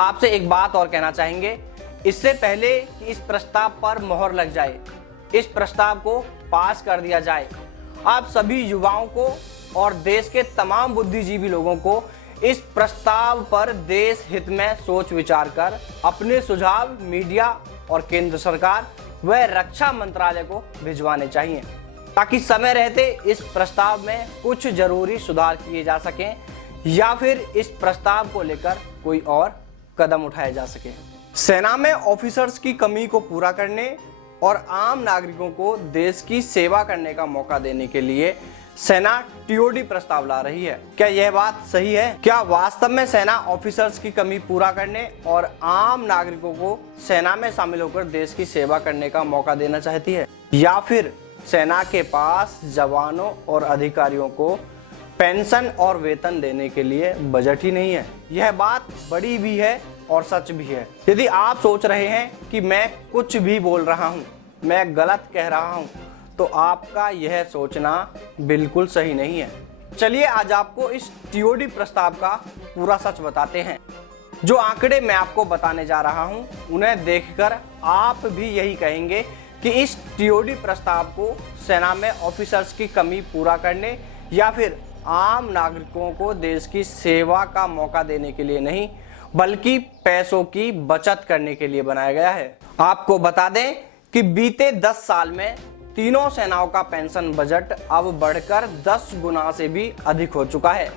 आपसे एक बात और कहना चाहेंगे, इससे पहले कि इस प्रस्ताव पर मोहर लग जाए, इस प्रस्ताव को पास कर दिया जाए, आप सभी युवाओं को और देश के तमाम बुद्धिजीवी लोगों को इस प्रस्ताव पर देश हित में सोच विचार कर अपने सुझाव मीडिया और केंद्र सरकार व रक्षा मंत्रालय को भिजवाने चाहिए, ताकि समय रहते इस प्रस्ताव में कुछ जरूरी सुधार किए जा सकें या फिर इस प्रस्ताव को लेकर कोई और कदम उठाया जा सके। सेना में ऑफिसर्स की कमी को पूरा करने और आम नागरिकों को देश की सेवा करने का मौका देने के लिए सेना टीओडी प्रस्ताव ला रही है। क्या यह बात सही है? क्या वास्तव में सेना ऑफिसर्स की कमी पूरा करने और आम नागरिकों को सेना में शामिल होकर देश की सेवा करने का मौका देना चाहती है, या फिर सेना के पास जवानों और अधिकारियों को पेंशन और वेतन देने के लिए बजट ही नहीं है? यह बात बड़ी भी है और सच भी है। यदि आप सोच रहे हैं कि मैं कुछ भी बोल रहा हूँ, मैं गलत कह रहा हूँ, तो आपका यह सोचना बिल्कुल सही नहीं है। चलिए आज आपको इस टीओडी प्रस्ताव का पूरा सच बताते हैं। जो आंकड़े मैं आपको बताने जा रहा हूं, उन्हें देखकर आप भी यही कहेंगे कि इस टीओडी प्रस्ताव को सेना में ऑफिसर्स की कमी पूरा करने या फिर आम नागरिकों को देश की सेवा का मौका देने के लिए नहीं, बल्कि पैसों की बचत करने के लिए बनाया गया है। आपको बता दें कि बीते 10 साल में तीनों सेनाओं का पेंशन बजट अब बढ़कर 10 गुना से भी अधिक हो चुका है।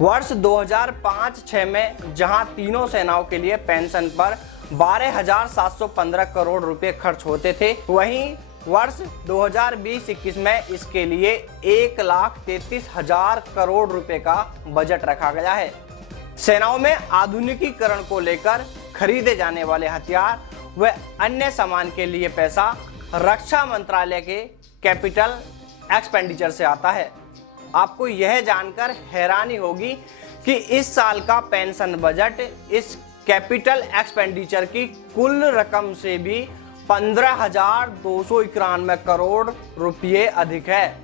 वर्ष 2005-06 में जहां तीनों सेनाओं के लिए पेंशन पर 12,715 करोड़ रुपए खर्च होते थे, वहीं वर्ष 2020-21 में इसके लिए 1,33,000 करोड़ रुपए का बजट रखा गया है। सेनाओं में आधुनिकीकरण को लेकर खरीदे जाने वाले हथियार व अन्य सामान के लिए पैसा रक्षा मंत्रालय के कैपिटल एक्सपेंडिचर से आता है। आपको यह जानकर हैरानी होगी कि इस साल का पेंशन बजट इस कैपिटल एक्सपेंडिचर की कुल रकम से भी 15,291 करोड़ रुपये अधिक है।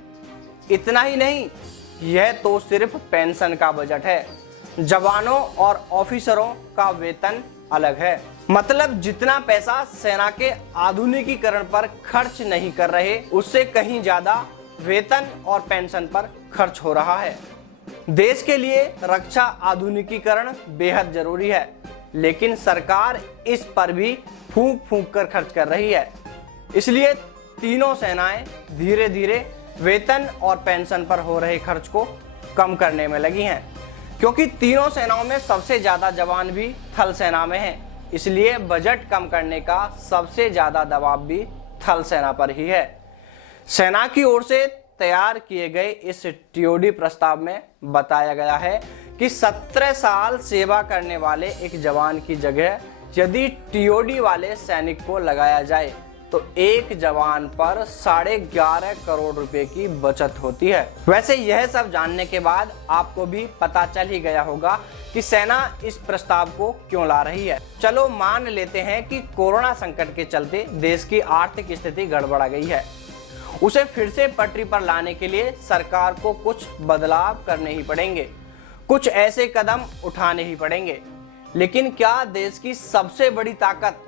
इतना ही नहीं, यह तो सिर्फ पेंशन का बजट है, जवानों और ऑफिसरों का वेतन अलग है। मतलब जितना पैसा सेना के आधुनिकीकरण पर खर्च नहीं कर रहे, उससे कहीं ज्यादा वेतन और पेंशन पर खर्च हो रहा है। देश के लिए रक्षा आधुनिकीकरण बेहद जरूरी है, लेकिन सरकार इस पर भी फूंक फूंक कर खर्च कर रही है। इसलिए तीनों सेनाएं धीरे धीरे वेतन और पेंशन पर हो रहे खर्च को कम करने में लगी हैं, क्योंकि तीनों सेनाओं में सबसे ज्यादा जवान भी थल सेना में हैं। इसलिए बजट कम करने का सबसे ज्यादा दबाव भी थल सेना पर ही है। सेना की ओर से तैयार किए गए इस टीओडी प्रस्ताव में बताया गया है कि 17 साल सेवा करने वाले एक जवान की जगह यदि टीओडी वाले सैनिक को लगाया जाए तो एक जवान पर 11.5 करोड़ रुपए की बचत होती है। वैसे यह सब जानने के बाद आपको भी पता चल ही गया होगा कि सेना इस प्रस्ताव को क्यों ला रही है। चलो मान लेते हैं कि कोरोना संकट के चलते देश की आर्थिक स्थिति गड़बड़ा गई है। उसे फिर से पटरी पर लाने के लिए सरकार को कुछ बदलाव करने ही पड़ेंगे, कुछ ऐसे कदम उठाने ही पड़ेंगे। लेकिन क्या देश की सबसे बड़ी ताकत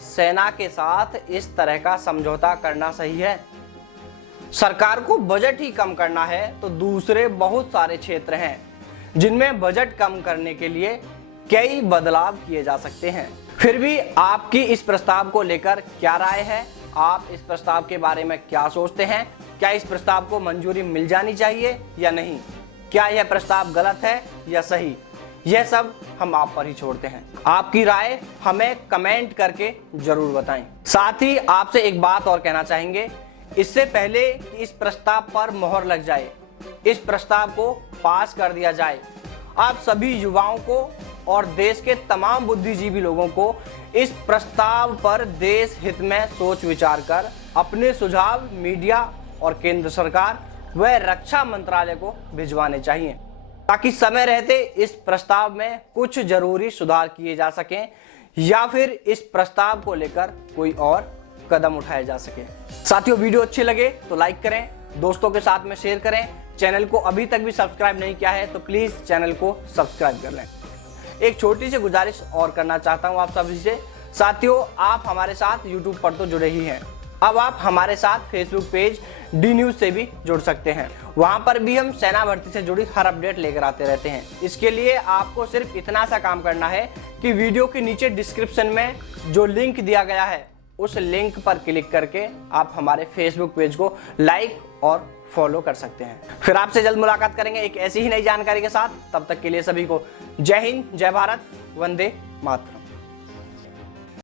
सेना के साथ इस तरह का समझौता करना सही है? सरकार को बजट ही कम करना है तो दूसरे बहुत सारे क्षेत्र हैं जिनमें बजट कम करने के लिए कई बदलाव किए जा सकते हैं। फिर भी आपकी इस प्रस्ताव को लेकर क्या राय है? आप इस प्रस्ताव के बारे में क्या सोचते हैं? क्या इस प्रस्ताव को मंजूरी मिल जानी चाहिए या नहीं? क्या यह प्रस्ताव गलत है या सही? यह सब हम आप पर ही छोड़ते हैं। आपकी राय हमें कमेंट करके जरूर बताएं। साथ ही आपसे एक बात और कहना चाहेंगे, इससे पहले कि इस प्रस्ताव पर मोहर लग जाए, इस प्रस्ताव को पास कर दिया जाए, आप सभी युवाओं को और देश के तमाम बुद्धिजीवी लोगों को इस प्रस्ताव पर देश हित में सोच विचार कर अपने सुझाव मीडिया और केंद्र सरकार व रक्षा मंत्रालय को भिजवाने चाहिए, ताकि समय रहते इस प्रस्ताव में कुछ जरूरी सुधार किए जा सकें या फिर इस प्रस्ताव को लेकर कोई और कदम उठाए जा सके। साथियों, वीडियो अच्छी लगे तो लाइक करें, दोस्तों के साथ में शेयर करें। चैनल को अभी तक भी सब्सक्राइब नहीं किया है तो प्लीज चैनल को सब्सक्राइब कर लें। एक छोटी सी गुजारिश और करना चाहता हूं आप सभी से। साथियों, आप हमारे साथ YouTube पर तो जुड़े ही हैं, अब आप हमारे साथ Facebook पेज डी न्यूज़ से भी जुड़ सकते हैं। वहां पर भी हम सेना भर्ती से जुड़ी हर अपडेट लेकर आते रहते हैं। इसके लिए आपको सिर्फ इतना सा काम करना है कि वीडियो के नीचे डिस्क्रिप्शन में जो लिंक दिया गया है उस लिंक पर क्लिक करके आप हमारे Facebook पेज को लाइक और फॉलो कर सकते हैं। फिर आपसे जल्द मुलाकात करेंगे एक ऐसी ही नई जानकारी के साथ। तब तक के लिए सभी को जय हिंद, जय भारत, वंदे मातरम।